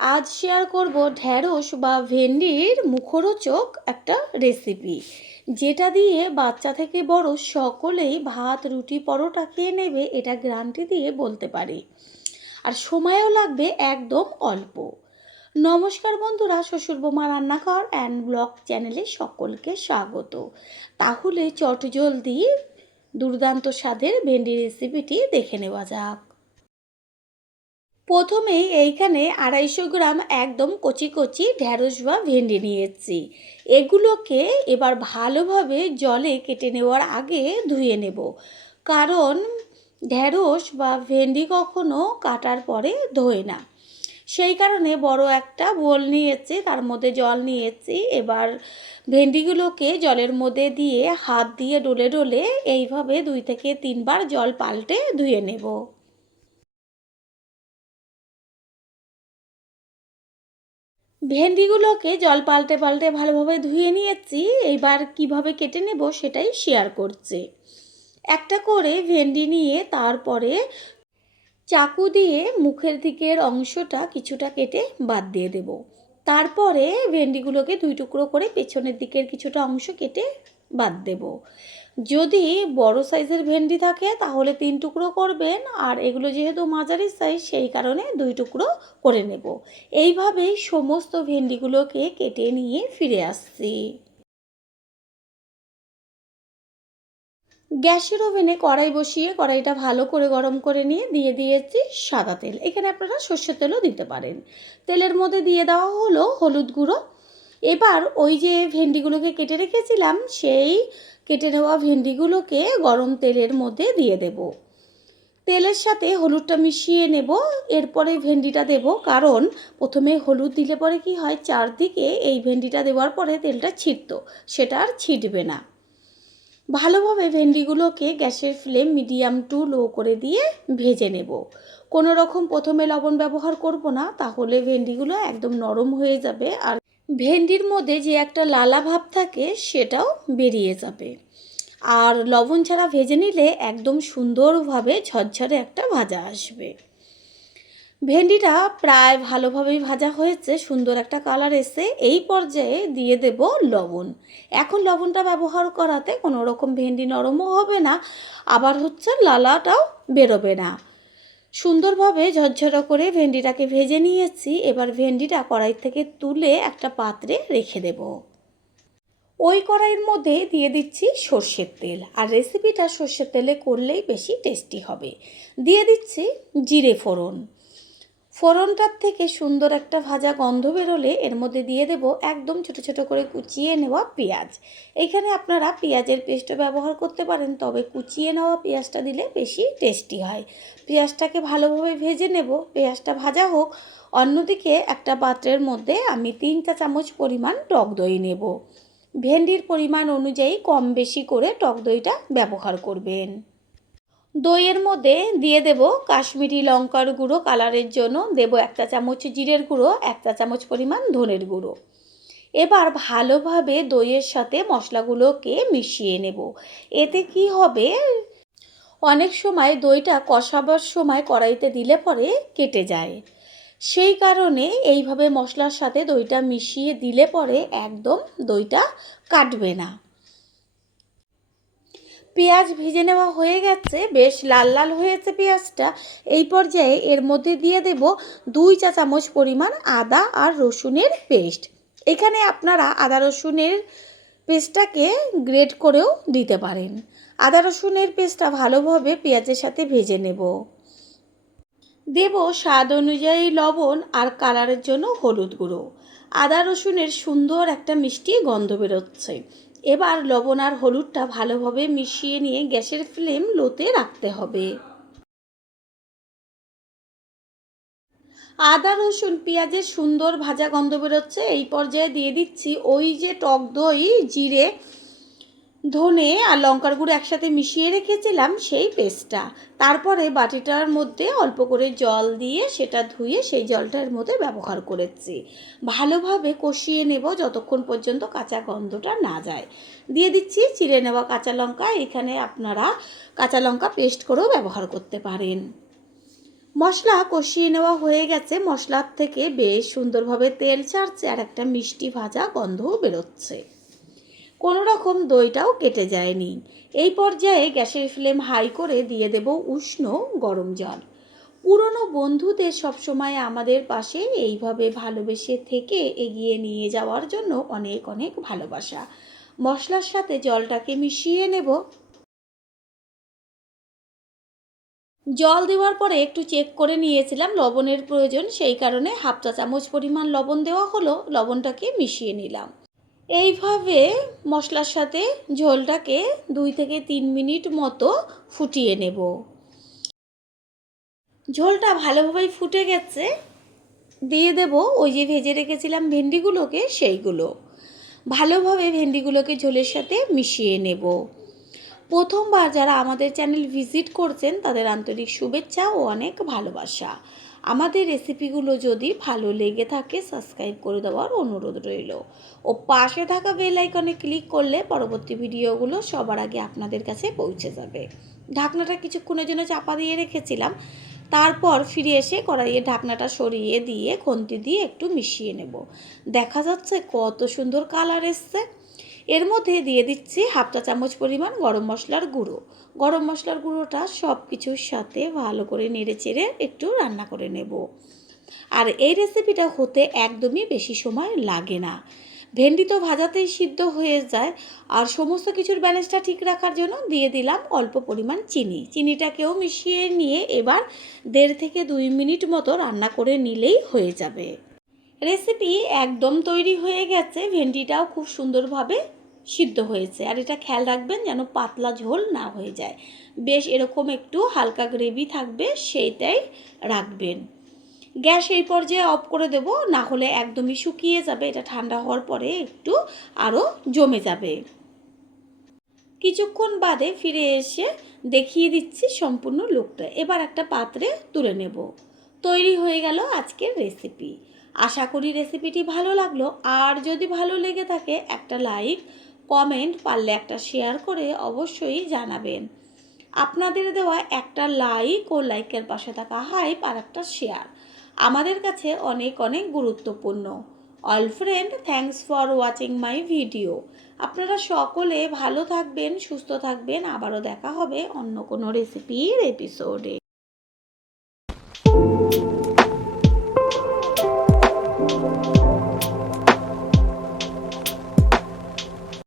আজ শেয়ার করব ঢ্যাঁড়স বা ভেন্ডির মুখরোচক একটা রেসিপি, যেটা দিয়ে বাচ্চা থেকে বড় সকলেই ভাত, রুটি, পরোটা খেয়ে নেবে, এটা গ্যারান্টি দিয়ে বলতে পারি। আর সময়ও লাগবে একদম অল্প। নমস্কার বন্ধুরা, শ্বশুর বোমা রান্নাঘর অ্যান্ড ব্লগ চ্যানেলে সকলকে স্বাগত। তাহলে চটজলদি দুর্দান্ত স্বাদের ভেন্ডি রেসিপিটি দেখে নেওয়া যাক। প্রথমেই এইখানে 250 গ্রাম একদম কচি কচি ঢ্যাঁড়স বা ভেন্ডি নিয়েছি। এগুলোকে এবার ভালোভাবে জলে কেটে নেওয়ার আগে ধুয়ে নেব, কারণ ঢ্যাঁড়স বা ভেন্ডি কখনো কাটার পরে ধোয় না। সেই কারণে বড় একটা বোল নিয়েছি, তার মধ্যে জল নিয়েছি। এবার ভেন্ডিগুলোকে জলের মধ্যে দিয়ে হাত দিয়ে ডলে ডলে এইভাবে 2 থেকে 3 বার জল পাল্টে ধুয়ে নেব। ভেন্ডিগুলোকে জল পাল্টে পাল্টে ভালোভাবে ধুয়ে নিয়েছি। এইবার কিভাবে কেটে নেব সেটাই শেয়ার করছি। একটা করে ভেন্ডি নিয়ে তারপরে চাকু দিয়ে মুখের দিকের অংশটা কিছুটা কেটে বাদ দিয়ে দেব। তারপরে ভেন্ডিগুলোকে 2 টুকরো করে পেছনের দিকের কিছুটা অংশ কেটে বাদ দেব। যদি বড় সাইজের ভেন্ডি থাকে তাহলে 3 টুকরো করবেন, আর এগুলো যেহেতু মাঝারি সাইজ সেই কারণে 2 টুকরো করে নেব। এইভাবেই সমস্ত ভেন্ডিগুলোকে কেটে নিয়ে ফিরে আসছি। গ্যাসের ওভেনে কড়াই বসিয়ে কড়াইটা ভালো করে গরম করে নিয়ে দিয়ে দিয়েছি সাদা তেল। এখানে আপনারা সর্ষের তেলও দিতে পারেন। তেলের মধ্যে দিয়ে দেওয়া হলো হলুদ গুঁড়ো। এবার ওই যে ভেন্ডিগুলোকে কেটে রেখেছিলাম সেই কেটে নেওয়া ভেন্ডিগুলোকে গরম তেলের মধ্যে দিয়ে দেব। তেলের সাথে হলুদটা মিশিয়ে নেব, এরপরে ভেন্ডিটা দেব। কারণ প্রথমে হলুদ দিলে পরে কি হয়, চারদিকে এই ভেন্ডিটা দেওয়ার পরে তেলটা ছিটতো, সেটা আর ছিটবে না। ভালোভাবে ভেন্ডিগুলোকে গ্যাসের ফ্লেম মিডিয়াম টু লো করে দিয়ে ভেজে নেব। কোনো রকম প্রথমে লবণ ব্যবহার করব না, তাহলে ভেন্ডিগুলো একদম নরম হয়ে যাবে, আর ভেন্ডির মধ্যে যে একটা লালা ভাব থাকে সেটাও বেরিয়ে যাবে। আর লবণ ছাড়া ভেজে নিলে একদম সুন্দরভাবে ঝরঝরে একটা ভাজা আসবে। ভেন্ডিটা প্রায় ভালোভাবেই ভাজা হয়েছে, সুন্দর একটা কালার এসে এই পর্যায়ে দিয়ে দেব লবণ। এখন লবণটা ব্যবহার করাতে কোনো রকম ভেন্ডি নরমও হবে না, আবার লালাটাও বেরোবে না। সুন্দরভাবে ঝরঝরা করে ভেন্ডিটাকে ভেজে নিয়েছি। এবার ভেন্ডিটা কড়াই থেকে তুলে একটা পাত্রে রেখে দেব। ওই কড়াইয়ের মধ্যে দিয়ে দিচ্ছি সর্ষের তেল, আর রেসিপিটা সর্ষের তেলে করলেই বেশি টেস্টি হবে। দিয়ে দিচ্ছি জিরে ফোড়ন। ফোড়নটার থেকে সুন্দর একটা ভাজা গন্ধ বেরোলে এর মধ্যে দিয়ে দেব একদম ছোট ছোট করে কুচিয়ে নেওয়া পেঁয়াজ। এইখানে আপনারা পেঁয়াজের পেস্টও ব্যবহার করতে পারেন, তবে কুচিয়ে নেওয়া পেঁয়াজটা দিলে বেশি টেস্টি হয়। পেঁয়াজটাকে ভালোভাবে ভেজে নেব। পেঁয়াজটা ভাজা হোক, অন্যদিকে একটা পাত্রের মধ্যে আমি 3 চা চামচ পরিমাণ টক দই নেব। ভেন্ডির পরিমাণ অনুযায়ী কম বেশি করে টক দইটা ব্যবহার করবেন। দইয়ের মধ্যে দিয়ে দেব কাশ্মীরি লঙ্কার গুঁড়ো, কালারের জন্য দেব 1 চা চামচ জিরের গুঁড়ো, 1 চা চামচ পরিমাণ ধনের গুঁড়ো। এবার ভালোভাবে দইয়ের সাথে মশলাগুলোকে মিশিয়ে নেব। এতে কি হবে, অনেক সময় দইটা কষাবার সময় কড়াইতে দিলে পরে কেটে যায়। সেই কারণে এইভাবে মশলার সাথে দইটা মিশিয়ে দিলে পরে একদম দইটা কাটবে না। পেঁয়াজ ভেজে নেওয়া হয়ে গেছে, বেশ লাল লাল হয়েছে পেঁয়াজটা। এই পর্যায়ে এর মধ্যে দিয়ে দেব 2 চা চামচ পরিমাণ আদা আর রসুনের পেস্ট। এখানে আপনারা আদা রসুনের পেস্টটাকে গ্রেট করেও দিতে পারেন। আদা রসুনের পেস্টটা ভালোভাবে পেঁয়াজের সাথে ভেজে নেব। দেব স্বাদ অনুযায়ী লবণ আর কালারের জন্য হলুদ গুঁড়ো। আদা রসুনের সুন্দর একটা মিষ্টি গন্ধ বেরোচ্ছে। এবার লবণ আর হলুদটা ভালোভাবে মিশিয়ে নিয়ে গ্যাসের ফ্লেম লোতে রাখতে হবে। আদা রসুন পেঁয়াজের সুন্দর ভাজা গন্ধ বেরোচ্ছে। এই পর্যায়ে দিয়ে দিচ্ছি ওই যে টক দই, জিরে, ধনে আর লঙ্কার গুঁড়ো একসাথে মিশিয়ে রেখেছিলাম সেই পেস্টটা। তারপরে বাটিটার মধ্যে অল্প করে জল দিয়ে সেটা ধুয়ে সেই জলটার মধ্যে ব্যবহার করেছি। ভালোভাবে কষিয়ে নেব যতক্ষণ পর্যন্ত কাঁচা গন্ধটা না যায়। দিয়ে দিচ্ছি চিড়ে নেওয়া কাঁচা লঙ্কা। এখানে আপনারা কাঁচা লঙ্কা পেস্ট করেও ব্যবহার করতে পারেন। মশলা কষিয়ে নেওয়া হয়ে গেছে, মশলার থেকে বেশ সুন্দরভাবে তেল ছাড়ছে আর একটা মিষ্টি ভাজা গন্ধও বেরোচ্ছে। কোনো রকম দইটাও কেটে যায়নি। এই পর্যায়ে গ্যাসের ফ্লেম হাই করে দিয়ে দেব উষ্ণ গরম জল। পুরনো বন্ধুদের সবসময় আমাদের পাশে এইভাবে ভালোবেসে থেকে এগিয়ে নিয়ে যাওয়ার জন্য অনেক অনেক ভালোবাসা। মশলার সাথে জলটাকে মিশিয়ে নেব। জল দেওয়ার পরে একটু চেক করে নিয়েছিলাম লবণের প্রয়োজন, সেই কারণে হাফ চা চামচ পরিমাণ লবণ দেওয়া হলো, লবণটাকে মিশিয়ে নিলাম। এইভাবে মশলার সাথে ঝোলটাকে 2 থেকে 3 মিনিট মতো ফুটিয়ে নেব। ঝোলটা ভালোভাবেই ফুটে গেছে, দিয়ে দেব ওই যে ভেজে রেখেছিলাম ভেন্ডিগুলোকে, সেইগুলো ভালোভাবে ভেন্ডিগুলোকে ঝোলের সাথে মিশিয়ে নেব। প্রথমবার যারা আমাদের চ্যানেল ভিজিট করছেন তাদের আন্তরিক শুভেচ্ছা ও অনেক ভালোবাসা। আমাদের রেসিপিগুলো যদি ভালো লেগে থাকে সাবস্ক্রাইব করে দেওয়ার অনুরোধ রইল ও পাশে থাকা বেল আইকনে ক্লিক করলে পরবর্তী ভিডিওগুলো সবার আগে আপনাদের কাছে পৌঁছে যাবে। ঢাকনাটা কিছুক্ষণের জন্য চাপা দিয়ে রেখেছিলাম, তারপর ফিরে এসে কড়াইয়ের ঢাকনাটা সরিয়ে দিয়ে খুন্তি দিয়ে একটু মিশিয়ে নেব। দেখা যাচ্ছে কত সুন্দর কালার এসছে। এর মধ্যে দিয়ে দিচ্ছি হাফ চা চামচ পরিমাণ গরম মশলার গুঁড়ো। গরম মশলার গুঁড়োটা সব কিছুর সাথে ভালো করে নেড়ে চেড়ে একটু রান্না করে নেব। আর এই রেসিপিটা হতে একদমই বেশি সময় লাগে না। ভেন্ডি তো ভাজাতেই সিদ্ধ হয়ে যায়। আর সমস্ত কিছুর ব্যালেন্সটা ঠিক রাখার জন্য দিয়ে দিলাম অল্প পরিমাণ চিনি। চিনিটাকেও মিশিয়ে নিয়ে এবার 1.5 থেকে 2 মিনিট মতো রান্না করে নিলেই হয়ে যাবে। রেসিপি একদম তৈরি হয়ে গেছে, ভেন্ডিটাও খুব সুন্দরভাবে সিদ্ধ হয়েছে। আর এটা খেয়াল রাখবেন যেন পাতলা ঝোল না হয়ে যায়, বেশ এরকম একটু হালকা গ্রেভি থাকবে, সেইটাই রাখবেন। গ্যাস এই পর্যায়ে অফ করে দেব, না হলে একদমই শুকিয়ে যাবে। এটা ঠান্ডা হওয়ার পরে একটু আরও জমে যাবে। কিছুক্ষণ বাদে ফিরে এসে দেখিয়ে দিচ্ছি সম্পূর্ণ লুকটা। এবার একটা পাত্রে তুলে নেব। তৈরি হয়ে গেল আজকের রেসিপি। আশা করি রেসিপিটি ভালো লাগলো। আর যদি ভালো লেগে থাকে একটা লাইক, কমেন্ট, পারলে একটা শেয়ার করে অবশ্যই জানাবেন। আপনাদের দেওয়া একটা লাইক ও লাইকের পাশে থাকা হাইপ আর একটা শেয়ার আমাদের কাছে অনেক অনেক গুরুত্বপূর্ণ। All friend, thanks for watching my video. আপনারা সকলে ভালো থাকবেন, সুস্থ থাকবেন। আবারও দেখা হবে অন্য কোনো রেসিপির এপিসোডে।